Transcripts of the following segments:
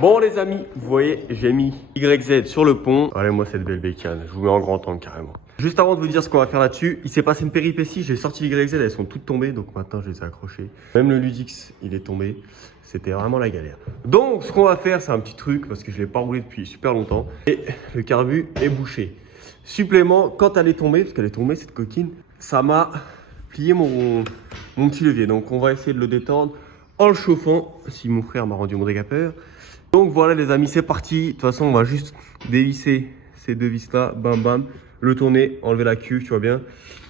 Bon les amis, vous voyez, j'ai mis YZ sur le pont. Regardez-moi cette belle bécane, je vous mets en grand angle carrément. Juste avant de vous dire ce qu'on va faire là-dessus, il s'est passé une péripétie, j'ai sorti les YZ, elles sont toutes tombées, donc maintenant je les ai accrochées. Même le Ludix, il est tombé, c'était vraiment la galère. Donc ce qu'on va faire, c'est un petit truc, parce que je ne l'ai pas roulé depuis super longtemps, et le carbu est bouché. Supplément, quand elle est tombée, parce qu'elle est tombée cette coquine, ça m'a plié mon petit levier. Donc on va essayer de le détendre en le chauffant, si mon frère m'a rendu mon décapeur. Donc voilà les amis, c'est parti. De toute façon, on va juste dévisser ces deux vis là, bam bam, le tourner, enlever la cuve, tu vois bien.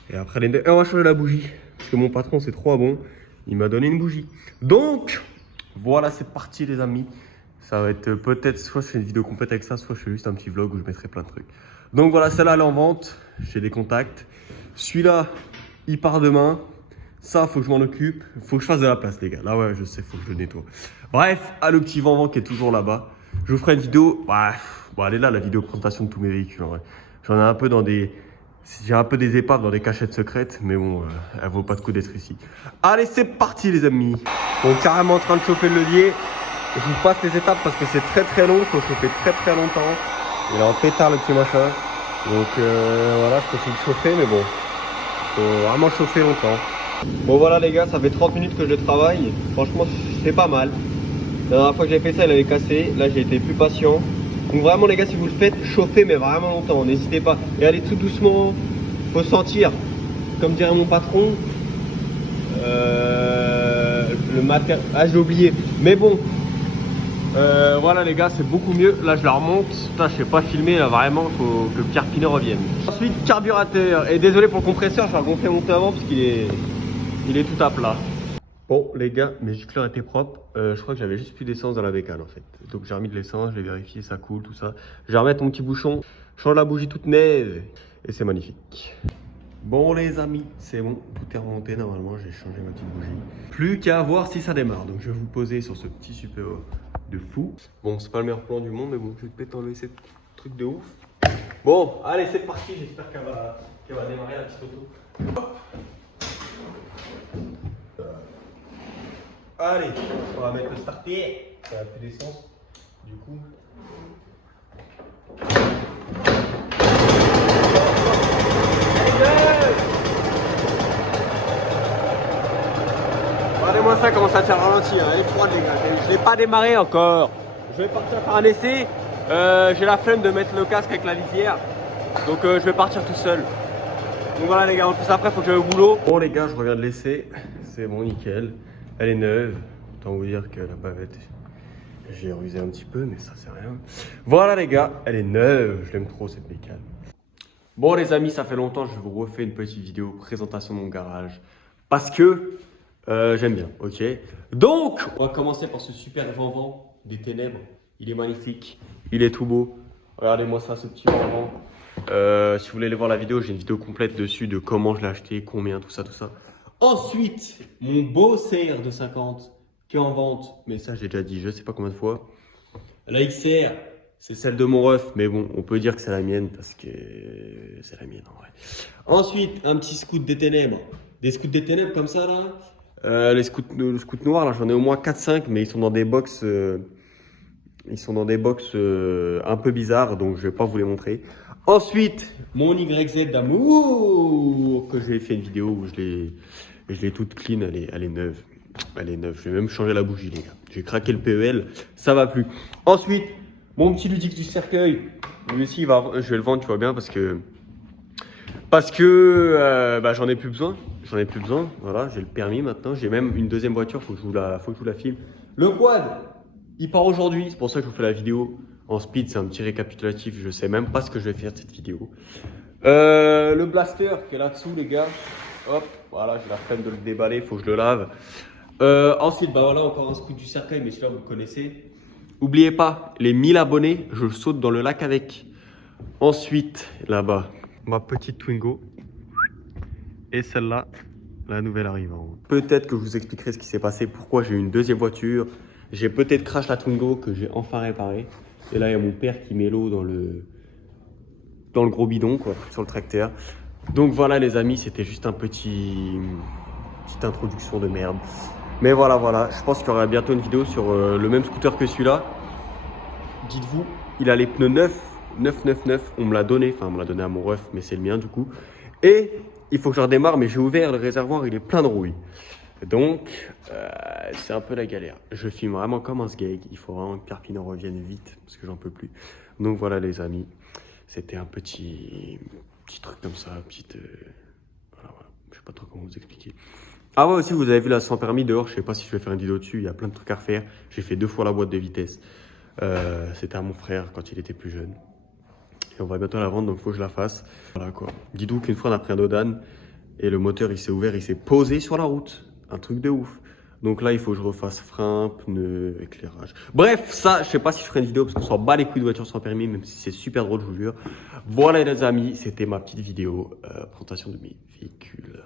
Et après, on va changer la bougie. Parce que mon patron, c'est trop bon. Il m'a donné une bougie. Donc, voilà, c'est parti les amis. Ça va être peut-être, soit je fais une vidéo complète avec ça, soit je fais juste un petit vlog où je mettrai plein de trucs. Donc voilà, celle-là, elle est en vente. J'ai des contacts. Celui-là, il part demain. Ça, faut que je m'en occupe. Faut que je fasse de la place, les gars. Là, ouais, je sais, faut que je nettoie. Bref, à le petit Vent qui est toujours là-bas. Je vous ferai une vidéo. Bon, elle est là, la vidéo présentation de tous mes véhicules. En vrai. J'en ai un peu dans des. J'ai un peu des épaves dans des cachettes secrètes, mais bon, elle vaut pas de coup d'être ici. Allez, c'est parti, les amis. On est carrément en train de chauffer le levier. Je vous passe les étapes parce que c'est très long. Il faut chauffer très longtemps. Il est en pétard, le petit machin. Donc voilà, je continue de chauffer, mais bon, faut vraiment chauffer longtemps. Bon voilà les gars, ça fait 30 minutes que je travaille. Franchement, c'est pas mal. La dernière fois que j'ai fait ça, il avait cassé. Là, j'ai été plus patient. Donc vraiment les gars, si vous le faites, chauffez mais vraiment longtemps. N'hésitez pas. Et allez tout doucement. Faut sentir. Comme dirait mon patron. Le matin. Ah, j'ai oublié. Mais bon. Voilà les gars, c'est beaucoup mieux. Là, je la remonte. Putain, je sais pas filmer là, vraiment. Faut que Pierre Pinet revienne. Ensuite, carburateur. Et désolé pour le compresseur, je vais gonfler mon peu avant parce qu'il est. Il est tout à plat. Bon les gars, mes gicleurs étaient propres. Je crois que j'avais juste plus d'essence dans la bécane en fait. Donc j'ai remis de l'essence, j'ai vérifié, ça coule, tout ça. Je vais remettre mon petit bouchon, je change la bougie toute neuve et c'est magnifique. Bon les amis, c'est bon, tout est remonté normalement, j'ai changé ma petite bougie. Plus qu'à voir si ça démarre. Donc je vais vous poser sur ce petit super de fou. Bon, c'est pas le meilleur plan du monde, mais bon, je vais peut-être enlever ces trucs de ouf. Bon, allez, c'est parti, j'espère qu'elle va démarrer la petite auto. Hop. Allez, on va mettre le starter. Ça n'a plus d'essence. Du coup. Regardez-moi ça, comment ça tient ralenti. Hein. Elle est froide, les gars. Je ne l'ai pas démarré encore. Je vais partir faire un essai. J'ai la flemme de mettre le casque avec la visière. Donc je vais partir tout seul. Donc voilà, les gars. En plus, après, il faut que j'aille au boulot. Bon, les gars, je reviens de l'essai. C'est bon, nickel. Elle est neuve. Autant vous dire que la bavette, j'ai rusé un petit peu, mais ça c'est rien. Voilà les gars, elle est neuve. Je l'aime trop cette bécane. Bon les amis, ça fait longtemps que je vous refais une petite vidéo présentation de mon garage. Parce que j'aime bien, ok. Donc, on va commencer par ce super Vent des ténèbres. Il est magnifique, il est tout beau. Regardez-moi ça, ce petit Vent. Si vous voulez aller voir la vidéo, j'ai une vidéo complète dessus de comment je l'ai acheté, combien, tout ça. Ensuite, mon beau CR de 50 qui est en vente, mais ça j'ai déjà dit, je sais pas combien de fois. La XR, c'est celle de mon ref, mais bon, on peut dire que c'est la mienne parce que c'est la mienne en vrai. Ensuite, un petit scout des ténèbres. Des scouts des ténèbres comme ça là. Le scout noir, là j'en ai au moins 4-5, mais ils sont dans des box. Un peu bizarres, donc je vais pas vous les montrer. Ensuite, mon YZ d'amour, que j'ai fait une vidéo où je l'ai toute clean, elle est neuve. Elle est neuve, je vais même changer la bougie les gars. J'ai craqué le PEL, ça va plus. Ensuite, mon petit Ludix du cercueil. Lui aussi, je vais le vendre, tu vois bien, parce que j'en ai plus besoin. Voilà, j'ai le permis maintenant. J'ai même une deuxième voiture, faut que je vous la filme. Le quad, il part aujourd'hui, c'est pour ça que je vous fais la vidéo en speed, c'est un petit récapitulatif, je sais même pas ce que je vais faire de cette vidéo. Le blaster qui est là-dessous les gars. Hop, voilà, j'ai la flemme de le déballer, il faut que je le lave. Ensuite, bah voilà, encore un scout du cercueil, mais celui-là vous le connaissez. N'oubliez pas, les 1000 abonnés, je saute dans le lac avec. Ensuite, là-bas, ma petite Twingo. Et celle-là, la nouvelle arrivante. Peut-être que je vous expliquerai ce qui s'est passé, pourquoi j'ai eu une deuxième voiture. J'ai peut-être crash la Twingo que j'ai enfin réparée. Et là, il y a mon père qui met l'eau dans le gros bidon, quoi, sur le tracteur. Donc voilà les amis, c'était juste un petite introduction de merde. Mais voilà, je pense qu'il y aura bientôt une vidéo sur le même scooter que celui-là. dites-vous, il a les pneus neufs, 999, on me l'a donné, enfin on me l'a donné à mon ref, mais c'est le mien du coup. Et il faut que je redémarre, mais j'ai ouvert le réservoir, il est plein de rouille. Donc, c'est un peu la galère. Je filme vraiment comme un sgeg, il faut vraiment que Perpignan revienne vite, parce que j'en peux plus. Donc voilà les amis, c'était un petit truc comme ça, voilà, je sais pas trop comment vous expliquer. Ah ouais aussi, vous avez vu là sans permis dehors, je sais pas si je vais faire une vidéo dessus, il y a plein de trucs à refaire. J'ai fait 2 fois la boîte de vitesse. C'était à mon frère quand il était plus jeune. Et on va bientôt la vendre, donc il faut que je la fasse. Voilà quoi. Dis-donc qu'une fois on a pris un Dodan et le moteur il s'est ouvert, il s'est posé sur la route. Un truc de ouf. Donc là il faut que je refasse frein, pneus, éclairage. Bref, ça je sais pas si je ferai une vidéo parce qu'on s'en bat les couilles de voiture sans permis, même si c'est super drôle, je vous jure. Voilà les amis, c'était ma petite vidéo présentation de mes véhicules.